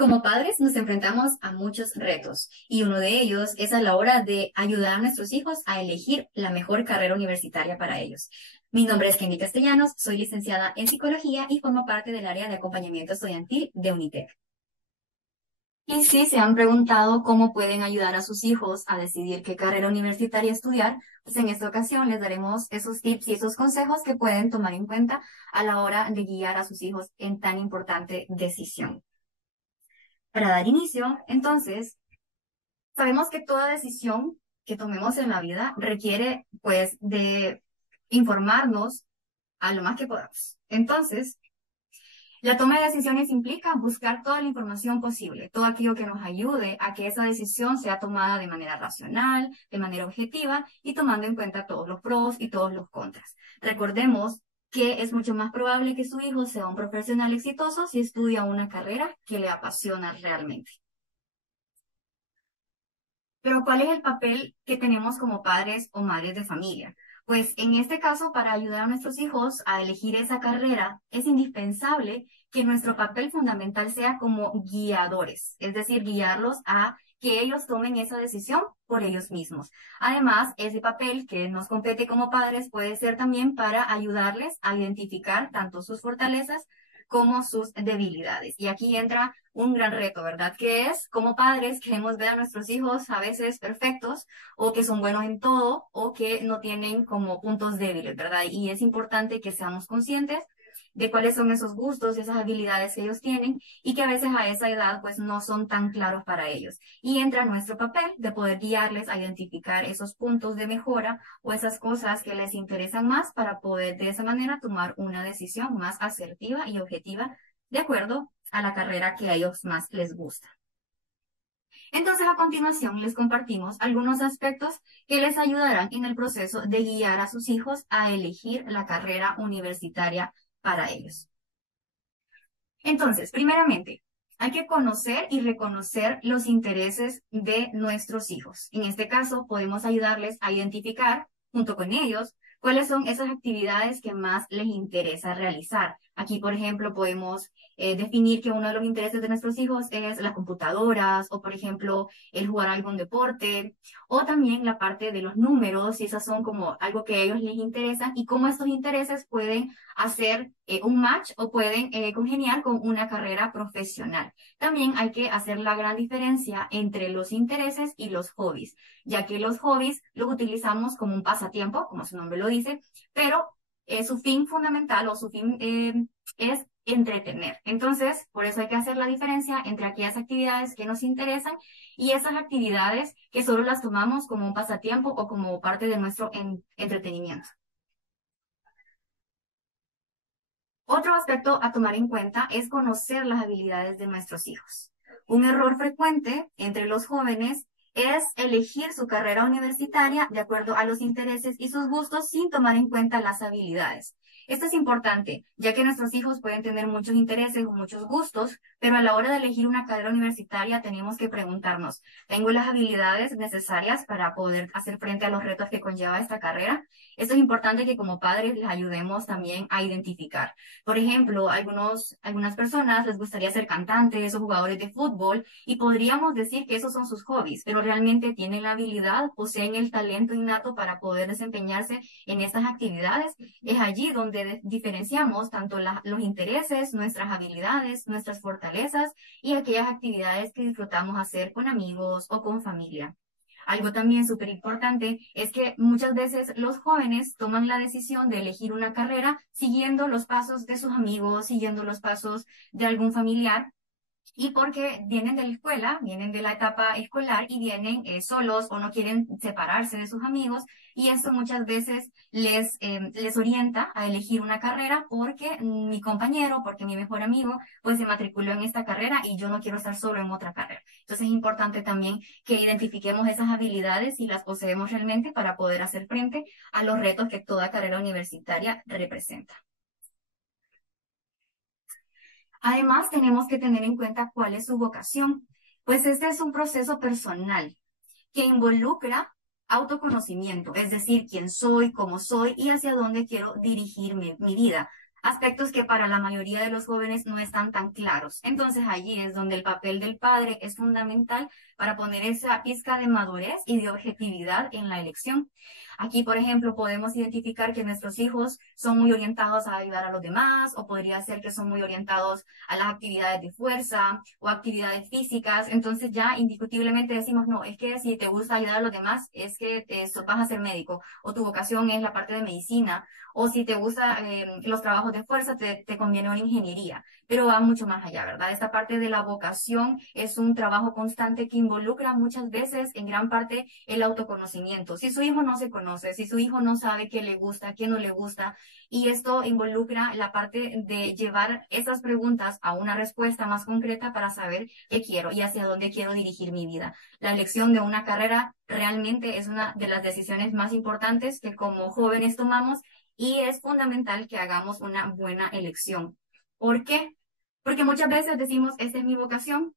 Como padres nos enfrentamos a muchos retos y uno de ellos es a la hora de ayudar a nuestros hijos a elegir la mejor carrera universitaria para ellos. Mi nombre es Kenny Castellanos, soy licenciada en psicología y formo parte del área de acompañamiento estudiantil de UNITEC. Y si se han preguntado cómo pueden ayudar a sus hijos a decidir qué carrera universitaria estudiar, pues en esta ocasión les daremos esos tips y esos consejos que pueden tomar en cuenta a la hora de guiar a sus hijos en tan importante decisión. Para dar inicio, entonces, sabemos que toda decisión que tomemos en la vida requiere, pues, de informarnos a lo más que podamos. Entonces, la toma de decisiones implica buscar toda la información posible, todo aquello que nos ayude a que esa decisión sea tomada de manera racional, de manera objetiva y tomando en cuenta todos los pros y todos los contras. Recordemos que es mucho más probable que su hijo sea un profesional exitoso si estudia una carrera que le apasiona realmente. Pero ¿cuál es el papel que tenemos como padres o madres de familia? Pues en este caso, para ayudar a nuestros hijos a elegir esa carrera, es indispensable que nuestro papel fundamental sea como guiadores, es decir, guiarlos a que ellos tomen esa decisión por ellos mismos. Además, ese papel que nos compete como padres puede ser también para ayudarles a identificar tanto sus fortalezas como sus debilidades. Y aquí entra un gran reto, ¿verdad? Que es, como padres, queremos ver a nuestros hijos a veces perfectos o que son buenos en todo o que no tienen como puntos débiles, ¿verdad? Y es importante que seamos conscientes de cuáles son esos gustos, esas habilidades que ellos tienen y que a veces a esa edad pues no son tan claros para ellos. Y entra nuestro papel de poder guiarles a identificar esos puntos de mejora o esas cosas que les interesan más para poder de esa manera tomar una decisión más asertiva y objetiva de acuerdo a la carrera que a ellos más les gusta. Entonces, a continuación, les compartimos algunos aspectos que les ayudarán en el proceso de guiar a sus hijos a elegir la carrera universitaria para ellos. Entonces, primeramente, hay que conocer y reconocer los intereses de nuestros hijos. En este caso, podemos ayudarles a identificar, junto con ellos, cuáles son esas actividades que más les interesa realizar. Aquí, por ejemplo, podemos definir que uno de los intereses de nuestros hijos es las computadoras o, por ejemplo, el jugar algún deporte o también la parte de los números, si esas son como algo que a ellos les interesa y cómo estos intereses pueden hacer un match o pueden congeniar con una carrera profesional. También hay que hacer la gran diferencia entre los intereses y los hobbies, ya que los hobbies los utilizamos como un pasatiempo, como su nombre lo dice, pero su fin fundamental o su fin es entretener. Entonces, por eso hay que hacer la diferencia entre aquellas actividades que nos interesan y esas actividades que solo las tomamos como un pasatiempo o como parte de nuestro entretenimiento. Otro aspecto a tomar en cuenta es conocer las habilidades de nuestros hijos. Un error frecuente entre los jóvenes es elegir su carrera universitaria de acuerdo a los intereses y sus gustos sin tomar en cuenta las habilidades. Esto es importante, ya que nuestros hijos pueden tener muchos intereses o muchos gustos, pero a la hora de elegir una carrera universitaria tenemos que preguntarnos, ¿tengo las habilidades necesarias para poder hacer frente a los retos que conlleva esta carrera? Esto es importante que como padres les ayudemos también a identificar. Por ejemplo, algunas personas les gustaría ser cantantes o jugadores de fútbol y podríamos decir que esos son sus hobbies, pero realmente tienen la habilidad, poseen el talento innato para poder desempeñarse en estas actividades. Es allí donde diferenciamos tanto los intereses, nuestras habilidades, nuestras fortalezas y aquellas actividades que disfrutamos hacer con amigos o con familia. Algo también súper importante es que muchas veces los jóvenes toman la decisión de elegir una carrera siguiendo los pasos de sus amigos, siguiendo los pasos de algún familiar. Y porque vienen de la escuela, vienen de la etapa escolar y vienen solos o no quieren separarse de sus amigos y esto muchas veces les orienta a elegir una carrera porque mi compañero, porque mi mejor amigo, pues se matriculó en esta carrera y yo no quiero estar solo en otra carrera. Entonces es importante también que identifiquemos esas habilidades y las poseemos realmente para poder hacer frente a los retos que toda carrera universitaria representa. Además, tenemos que tener en cuenta cuál es su vocación, pues este es un proceso personal que involucra autoconocimiento, es decir, quién soy, cómo soy y hacia dónde quiero dirigir mi vida. aspectos que para la mayoría de los jóvenes no están tan claros. Entonces allí es donde el papel del padre es fundamental para poner esa pizca de madurez y de objetividad en la elección. Aquí, por ejemplo, podemos identificar que nuestros hijos son muy orientados a ayudar a los demás, o podría ser que son muy orientados a las actividades de fuerza o actividades físicas. Entonces ya indiscutiblemente decimos, no, es que si te gusta ayudar a los demás, es que vas a ser médico, o tu vocación es la parte de medicina, o si te gusta los trabajos de fuerza, te conviene una ingeniería, pero va mucho más allá, ¿verdad? Esta parte de la vocación es un trabajo constante que involucra muchas veces, en gran parte, el autoconocimiento. Si su hijo no se conoce, si su hijo no sabe qué le gusta, qué no le gusta, y esto involucra la parte de llevar esas preguntas a una respuesta más concreta para saber qué quiero y hacia dónde quiero dirigir mi vida. La elección de una carrera realmente es una de las decisiones más importantes que como jóvenes tomamos, y es fundamental que hagamos una buena elección. ¿Por qué? Porque muchas veces decimos, esta es mi vocación,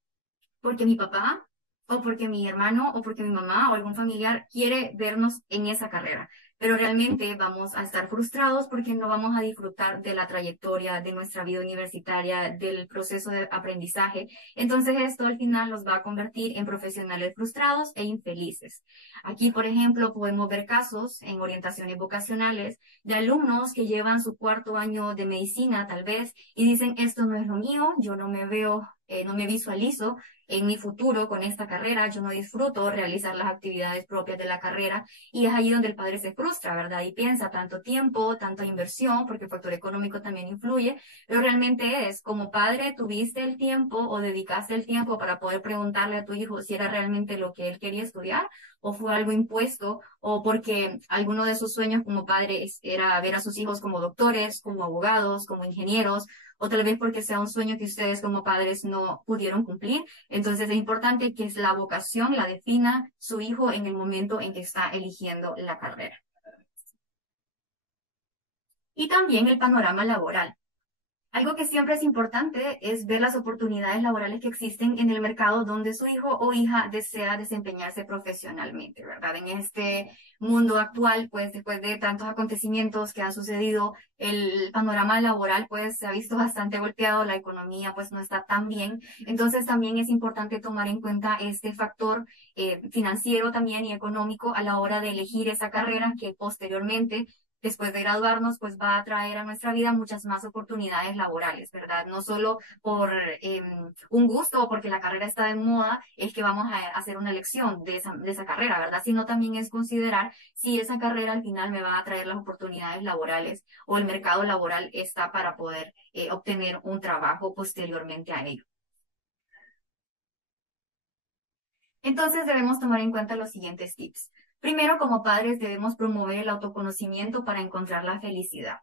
porque mi papá, o porque mi hermano, o porque mi mamá, o algún familiar quiere vernos en esa carrera. Pero realmente vamos a estar frustrados porque no vamos a disfrutar de la trayectoria, de nuestra vida universitaria, del proceso de aprendizaje. Entonces esto al final los va a convertir en profesionales frustrados e infelices. Aquí, por ejemplo, podemos ver casos en orientaciones vocacionales de alumnos que llevan su cuarto año de medicina, tal vez, y dicen, esto no es lo mío, yo no me veo, no me visualizo en mi futuro con esta carrera, yo no disfruto realizar las actividades propias de la carrera, y es ahí donde el padre se frustra, ¿verdad? Y piensa tanto tiempo, tanta inversión, porque el factor económico también influye, pero realmente es, como padre, tuviste el tiempo o dedicaste el tiempo para poder preguntarle a tu hijo si era realmente lo que él quería estudiar, o fue algo impuesto, o porque alguno de sus sueños como padre era ver a sus hijos como doctores, como abogados, como ingenieros, o tal vez porque sea un sueño que ustedes como padres no pudieron cumplir. Entonces es importante que la vocación la defina su hijo en el momento en que está eligiendo la carrera. Y también el panorama laboral. Algo que siempre es importante es ver las oportunidades laborales que existen en el mercado donde su hijo o hija desea desempeñarse profesionalmente, ¿verdad? En este mundo actual, pues después de tantos acontecimientos que han sucedido, el panorama laboral pues se ha visto bastante golpeado, la economía pues no está tan bien. Entonces también es importante tomar en cuenta este factor financiero también y económico a la hora de elegir esa carrera que posteriormente, después de graduarnos, pues va a traer a nuestra vida muchas más oportunidades laborales, ¿verdad? No solo por un gusto o porque la carrera está de moda, es que vamos a hacer una elección de esa carrera, ¿verdad? Sino también es considerar si esa carrera al final me va a traer las oportunidades laborales, o el mercado laboral está para poder obtener un trabajo posteriormente a ello. Entonces debemos tomar en cuenta los siguientes tips. Primero, como padres debemos promover el autoconocimiento para encontrar la felicidad.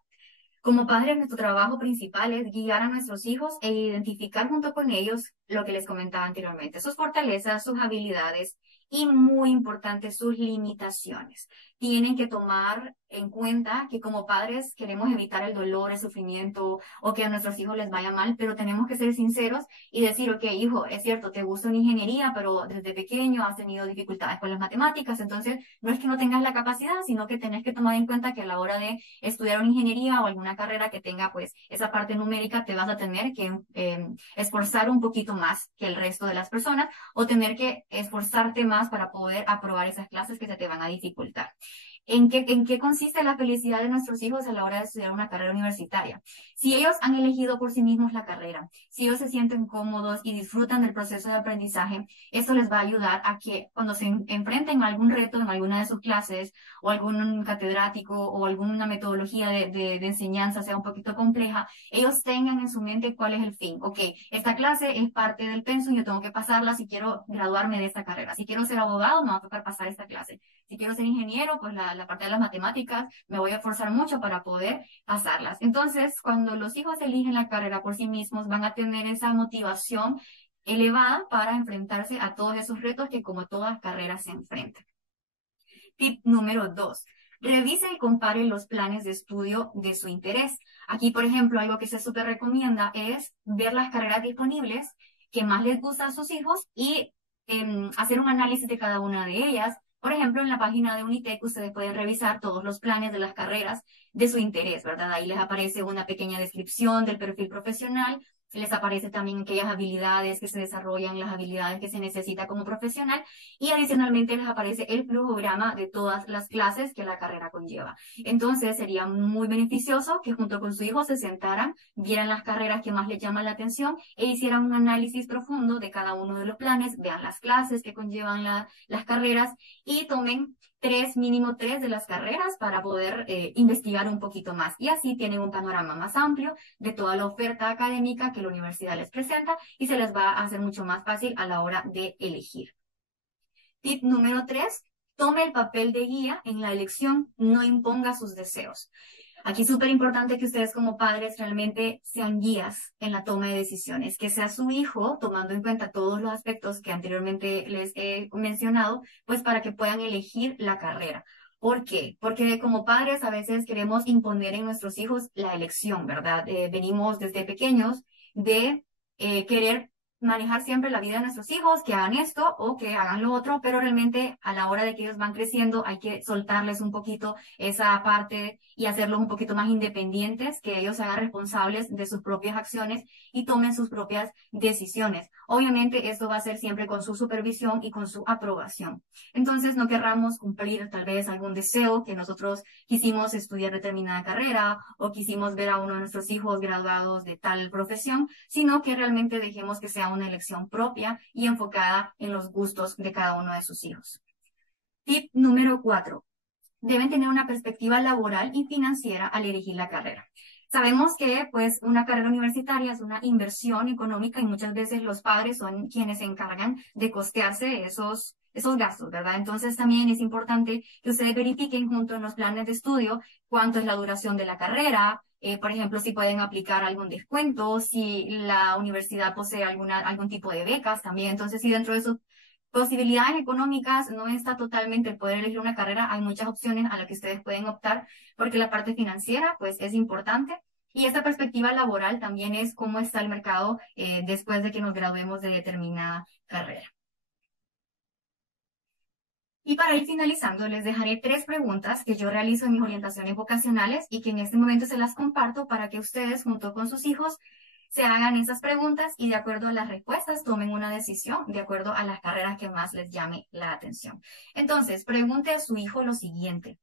Como padres, nuestro trabajo principal es guiar a nuestros hijos e identificar junto con ellos lo que les comentaba anteriormente, sus fortalezas, sus habilidades y, muy importante, sus limitaciones. Tienen que tomar en cuenta que como padres queremos evitar el dolor, el sufrimiento, o que a nuestros hijos les vaya mal, pero tenemos que ser sinceros y decir, ok, hijo, es cierto, te gusta una ingeniería, pero desde pequeño has tenido dificultades con las matemáticas, entonces no es que no tengas la capacidad, sino que tenés que tomar en cuenta que a la hora de estudiar una ingeniería o alguna carrera que tenga pues esa parte numérica, te vas a tener que esforzar un poquito más que el resto de las personas, o tener que esforzarte más para poder aprobar esas clases que se te van a dificultar. En qué consiste la felicidad de nuestros hijos a la hora de estudiar una carrera universitaria? Si ellos han elegido por sí mismos la carrera, si ellos se sienten cómodos y disfrutan del proceso de aprendizaje, esto les va a ayudar a que cuando se enfrenten a algún reto en alguna de sus clases, o algún catedrático o alguna metodología de enseñanza sea un poquito compleja, ellos tengan en su mente cuál es el fin. Ok, esta clase es parte del pensum, yo tengo que pasarla si quiero graduarme de esta carrera. Si quiero ser abogado, me va a tocar pasar esta clase. Si quiero ser ingeniero, pues la parte de las matemáticas me voy a esforzar mucho para poder pasarlas. Entonces, cuando los hijos eligen la carrera por sí mismos, van a tener esa motivación elevada para enfrentarse a todos esos retos que como todas carreras se enfrentan. Tip número 2. Revisa y compare los planes de estudio de su interés. Aquí, por ejemplo, algo que se súper recomienda es ver las carreras disponibles que más les gustan a sus hijos y hacer un análisis de cada una de ellas, Por ejemplo, en la página de Unitec ustedes pueden revisar todos los planes de las carreras de su interés, ¿verdad? Ahí les aparece una pequeña descripción del perfil profesional, les aparece también aquellas habilidades que se desarrollan, las habilidades que se necesita como profesional y adicionalmente les aparece el flujograma de todas las clases que la carrera conlleva. Entonces sería muy beneficioso que junto con su hijo se sentaran, vieran las carreras que más les llaman la atención e hicieran un análisis profundo de cada uno de los planes, vean las clases que conllevan las carreras y tomen mínimo tres de las carreras para poder investigar un poquito más. Y así tienen un panorama más amplio de toda la oferta académica que la universidad les presenta y se les va a hacer mucho más fácil a la hora de elegir. Tip número 3, tome el papel de guía en la elección, no imponga sus deseos. Aquí es súper importante que ustedes como padres realmente sean guías en la toma de decisiones, que sea su hijo tomando en cuenta todos los aspectos que anteriormente les he mencionado, pues para que puedan elegir la carrera. ¿Por qué? Porque como padres a veces queremos imponer en nuestros hijos la elección, ¿verdad? Venimos desde pequeños de querer manejar siempre la vida de nuestros hijos, que hagan esto o que hagan lo otro, pero realmente a la hora de que ellos van creciendo hay que soltarles un poquito esa parte y hacerlos un poquito más independientes, que ellos se hagan responsables de sus propias acciones y tomen sus propias decisiones. Obviamente esto va a ser siempre con su supervisión y con su aprobación. Entonces no querramos cumplir tal vez algún deseo que nosotros quisimos estudiar determinada carrera o quisimos ver a uno de nuestros hijos graduados de tal profesión, sino que realmente dejemos que sea una elección propia y enfocada en los gustos de cada uno de sus hijos. Tip número 4. Deben tener una perspectiva laboral y financiera al elegir la carrera. Sabemos que pues una carrera universitaria es una inversión económica y muchas veces los padres son quienes se encargan de costearse esos gastos, ¿verdad? Entonces también es importante que ustedes verifiquen junto en los planes de estudio cuánto es la duración de la carrera, por ejemplo, si pueden aplicar algún descuento, si la universidad posee algún tipo de becas también. Entonces, si dentro de sus posibilidades económicas no está totalmente el poder elegir una carrera, hay muchas opciones a las que ustedes pueden optar, porque la parte financiera, pues, es importante. Y esta perspectiva laboral también es cómo está el mercado después de que nos graduemos de determinada carrera. Y para ir finalizando, les dejaré 3 preguntas que yo realizo en mis orientaciones vocacionales y que en este momento se las comparto para que ustedes, junto con sus hijos, se hagan esas preguntas y de acuerdo a las respuestas tomen una decisión de acuerdo a las carreras que más les llame la atención. Entonces, pregunte a su hijo lo siguiente.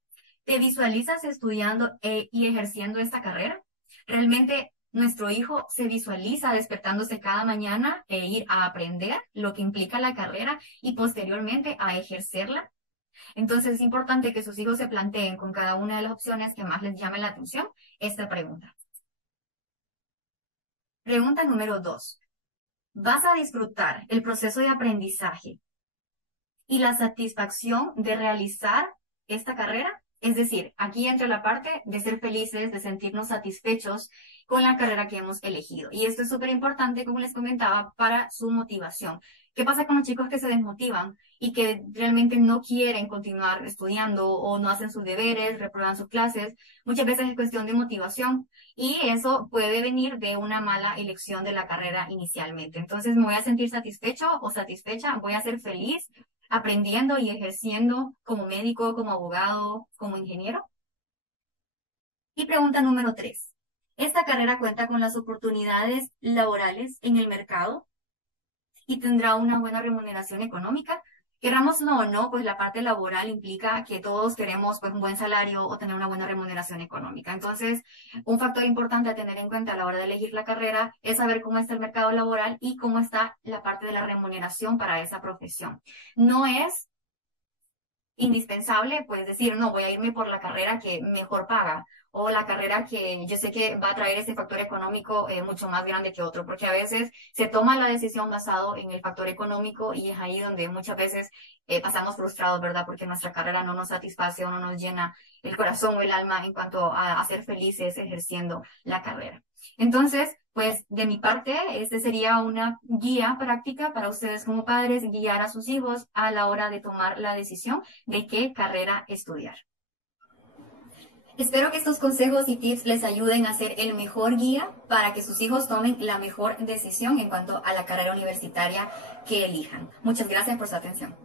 ¿Te visualizas estudiando y ejerciendo esta carrera? ¿Realmente nuestro hijo se visualiza despertándose cada mañana e ir a aprender lo que implica la carrera y posteriormente a ejercerla? Entonces es importante que sus hijos se planteen con cada una de las opciones que más les llame la atención esta pregunta. Pregunta número 2. ¿Vas a disfrutar el proceso de aprendizaje y la satisfacción de realizar esta carrera? Es decir, aquí entra la parte de ser felices, de sentirnos satisfechos con la carrera que hemos elegido. Y esto es súper importante, como les comentaba, para su motivación. ¿Qué pasa con los chicos que se desmotivan y que realmente no quieren continuar estudiando o no hacen sus deberes, reprueban sus clases? Muchas veces es cuestión de motivación y eso puede venir de una mala elección de la carrera inicialmente. Entonces, ¿me voy a sentir satisfecho o satisfecha? ¿Voy a ser feliz aprendiendo y ejerciendo como médico, como abogado, como ingeniero? Y pregunta número 3. ¿Esta carrera cuenta con las oportunidades laborales en el mercado y tendrá una buena remuneración económica? Querámoslo o no, pues la parte laboral implica que todos queremos pues un buen salario o tener una buena remuneración económica. Entonces, un factor importante a tener en cuenta a la hora de elegir la carrera es saber cómo está el mercado laboral y cómo está la parte de la remuneración para esa profesión. No es indispensable, pues decir, no, voy a irme por la carrera que mejor paga o la carrera que yo sé que va a traer ese factor económico mucho más grande que otro, porque a veces se toma la decisión basado en el factor económico y es ahí donde muchas veces pasamos frustrados, ¿verdad? Porque nuestra carrera no nos satisface o no nos llena el corazón o el alma en cuanto a ser felices ejerciendo la carrera. Entonces, pues de mi parte, este sería una guía práctica para ustedes como padres, guiar a sus hijos a la hora de tomar la decisión de qué carrera estudiar. Espero que estos consejos y tips les ayuden a ser el mejor guía para que sus hijos tomen la mejor decisión en cuanto a la carrera universitaria que elijan. Muchas gracias por su atención.